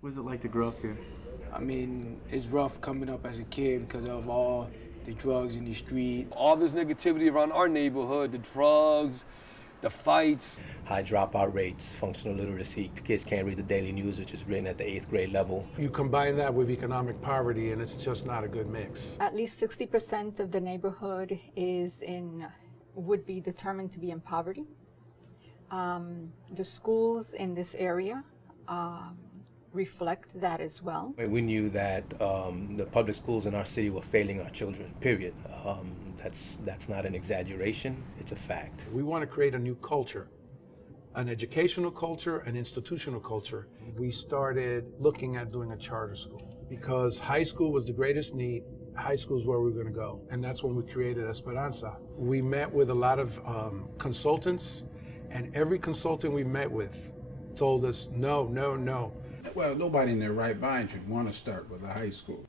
What is it like to grow up here? I mean, it's rough coming up as a kid because of all the drugs in the street. All this negativity around our neighborhood, the drugs, the fights. High dropout rates, functional literacy. Kids can't read the daily news, which is written at the 8th grade level. You combine that with economic poverty, and it's just not a good mix. At least 60% of the neighborhood would be determined to be in poverty. The schools in this area reflect that as well. We knew that the public schools in our city were failing our children, period. That's not an exaggeration, it's a fact. We want to create a new culture, an educational culture, an institutional culture. We started looking at doing a charter school because high school was the greatest need. High school is where we were going to go. And that's when we created Esperanza. We met with a lot of consultants, and every consultant we met with told us, no, no, no. Well, nobody in their right mind should want to start with a high school.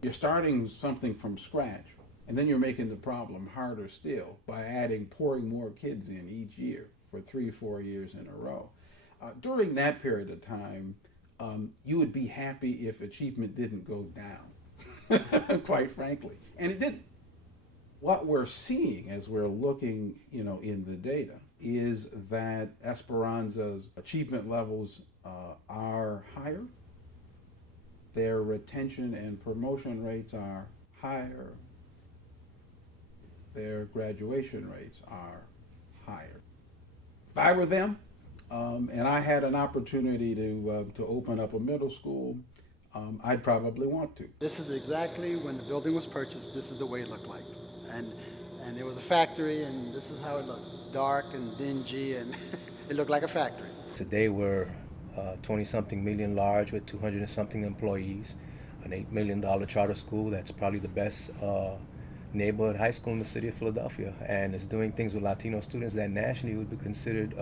You're starting something from scratch, and then you're making the problem harder still by pouring more kids in each year for 3-4 years in a row. During that period of time, you would be happy if achievement didn't go down, quite frankly, and it didn't. What we're seeing as we're looking, in the data is that Esperanza's achievement levels are higher. Their retention and promotion rates are higher. Their graduation rates are higher. If I were them, and I had an opportunity to open up a middle school, I'd probably want to. This is exactly when the building was purchased, this is the way it looked like. And it was a factory, and this is how it looked. Dark and dingy, and it looked like a factory. Today we're 20-something million large with 200 and something employees, an $8 million charter school that's probably the best neighborhood high school in the city of Philadelphia, and is doing things with Latino students that nationally would be considered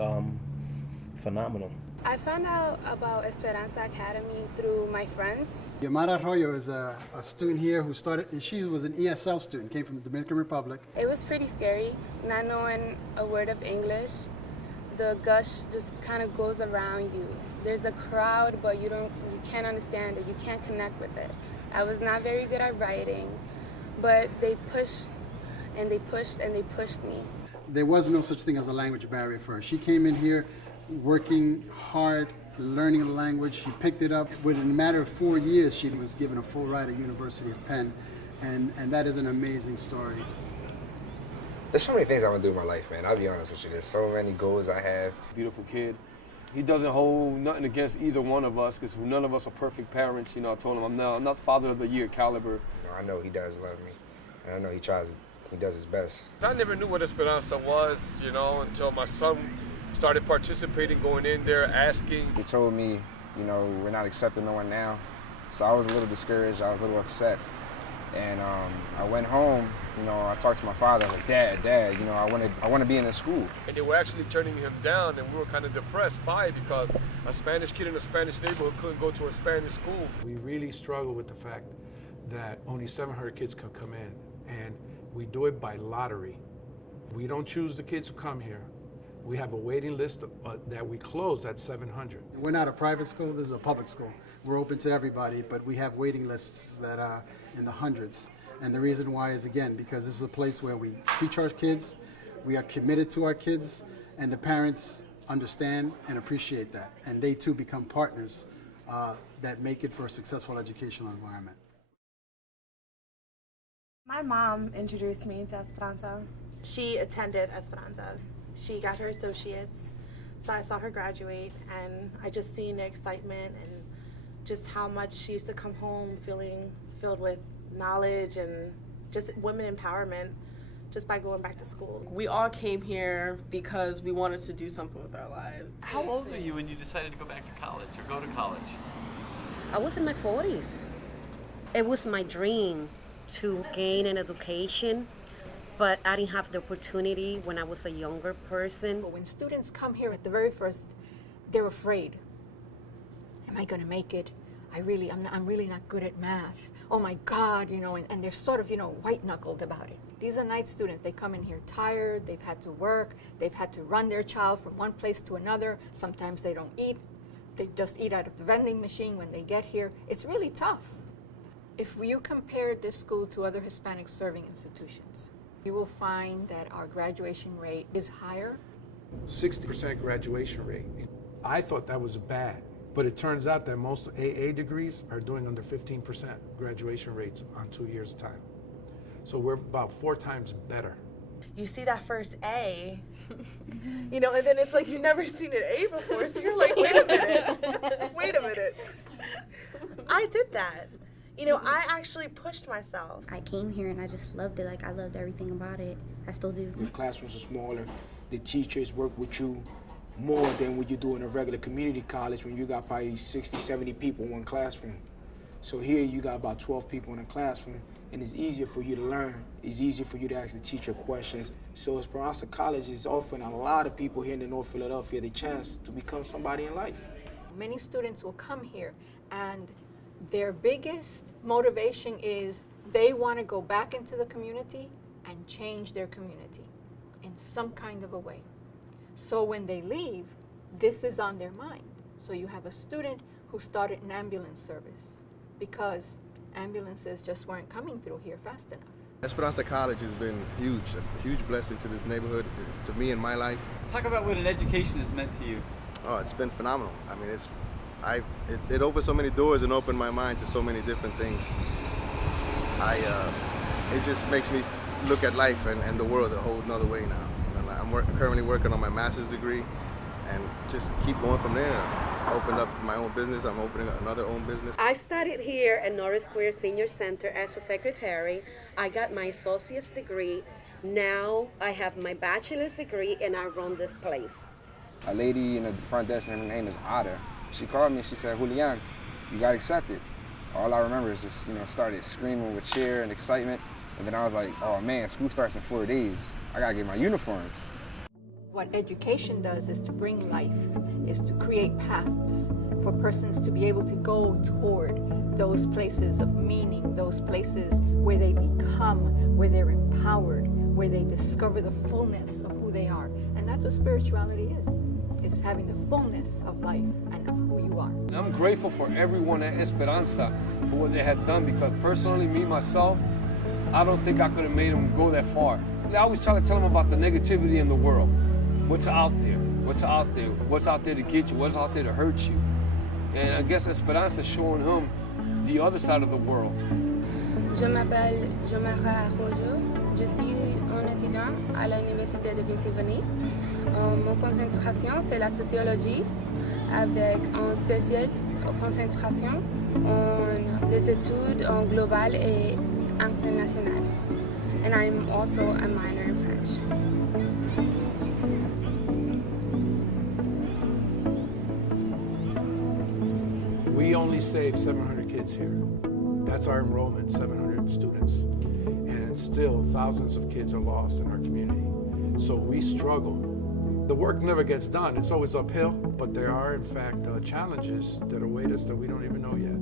phenomenal. I found out about Esperanza Academy through my friends. Yamara Arroyo is a student here who she was an ESL student, came from the Dominican Republic. It was pretty scary, not knowing a word of English. The gush just kind of goes around you. There's a crowd, but you can't understand it. You can't connect with it. I was not very good at writing, but they pushed and they pushed and they pushed me. There was no such thing as a language barrier for her. She came in here working hard, learning the language. She picked it up. Within a matter of 4 years, she was given a full ride at University of Penn, and that is an amazing story. There's so many things I want to do in my life, man. I'll be honest with you. There's so many goals I have. Beautiful kid. He doesn't hold nothing against either one of us because none of us are perfect parents. I told him I'm not father of the year caliber. I know he does love me, and I know he does his best. I never knew what Esperanza was, until my son started participating, going in there, asking. He told me, we're not accepting no one now. So I was a little discouraged. I was a little upset. And I went home, I talked to my father. I was like, Dad, I want to be in this school. And they were actually turning him down, and we were kind of depressed by it because a Spanish kid in a Spanish neighborhood couldn't go to a Spanish school. We really struggle with the fact that only 700 kids can come in, and we do it by lottery. We don't choose the kids who come here. We have a waiting list that we close at 700. We're not a private school, this is a public school. We're open to everybody, but we have waiting lists that are in the hundreds. And the reason why is, again, because this is a place where we teach our kids, we are committed to our kids, and the parents understand and appreciate that. And they too become partners that make it for a successful educational environment. My mom introduced me to Esperanza. She attended Esperanza. She got her associates, so I saw her graduate, and I just seen the excitement and just how much she used to come home feeling filled with knowledge and just women empowerment just by going back to school. We all came here because we wanted to do something with our lives. How old were you when you decided to go back to college or go to college? I was in my 40s. It was my dream to gain an education, but I didn't have the opportunity when I was a younger person. But when students come here at the very first, they're afraid. Am I going to make it? I'm really not good at math. Oh my God, and they're sort of, white-knuckled about it. These are night students. They come in here tired. They've had to work. They've had to run their child from one place to another. Sometimes they don't eat. They just eat out of the vending machine when they get here. It's really tough. If you compare this school to other Hispanic serving institutions, you will find that our graduation rate is higher. 60% graduation rate. I thought that was bad, but it turns out that most AA degrees are doing under 15% graduation rates on 2 years' time. So we're about 4 times better. You see that first A, you know, and then it's like you've never seen an A before, so you're like, wait a minute, wait a minute. I did that. You know, I actually pushed myself. I came here and I just loved it. Like, I loved everything about it. I still do. The classrooms are smaller. The teachers work with you more than what you do in a regular community college when you got probably 60, 70 people in one classroom. So here you got about 12 people in a classroom, and it's easier for you to learn. It's easier for you to ask the teacher questions. So Esperanza College is offering a lot of people here in the North Philadelphia the chance to become somebody in life. Many students will come here, and their biggest motivation is they want to go back into the community and change their community in some kind of a way. So when they leave, this is on their mind. So you have a student who started an ambulance service because ambulances just weren't coming through here fast enough. Esperanza College has been huge, a huge blessing to this neighborhood, to me in my life. Talk about what an education has meant to you. Oh, it's been phenomenal. I mean, it opened so many doors and opened my mind to so many different things. It just makes me look at life and the world a whole nother way now. And I'm currently working on my master's degree and just keep going from there. I opened up my own business. I'm opening another own business. I studied here at Norris Square Senior Center as a secretary. I got my associate's degree. Now I have my bachelor's degree and I run this place. A lady in the front desk, her name is Ada. She called me, she said, Julian, you got accepted. All I remember is just, started screaming with cheer and excitement. And then I was like, oh man, school starts in 4 days. I gotta get my uniforms. What education does is to bring life, is to create paths for persons to be able to go toward those places of meaning, those places where they become, where they're empowered, where they discover the fullness of who they are. And that's what spirituality is having the fullness of life and of who you are. I'm grateful for everyone at Esperanza for what they had done, because personally, me, myself, I don't think I could have made them go that far. I always try to tell them about the negativity in the world. What's out there? What's out there? What's out there to get you? What's out there to hurt you? And I guess Esperanza is showing him the other side of the world. Je m'appelle Jomara Arroyo. Je suis un étudiant à l'Université de Pennsylvanie. Mon concentration, c'est la sociologie, avec un spécial concentration en les études globales et internationales. And I'm also a minor in French. We only save 700 kids here. That's our enrollment, 700 students. And still thousands of kids are lost in our community. So we struggle. The work never gets done. It's always uphill, but there are in fact challenges that await us that we don't even know yet.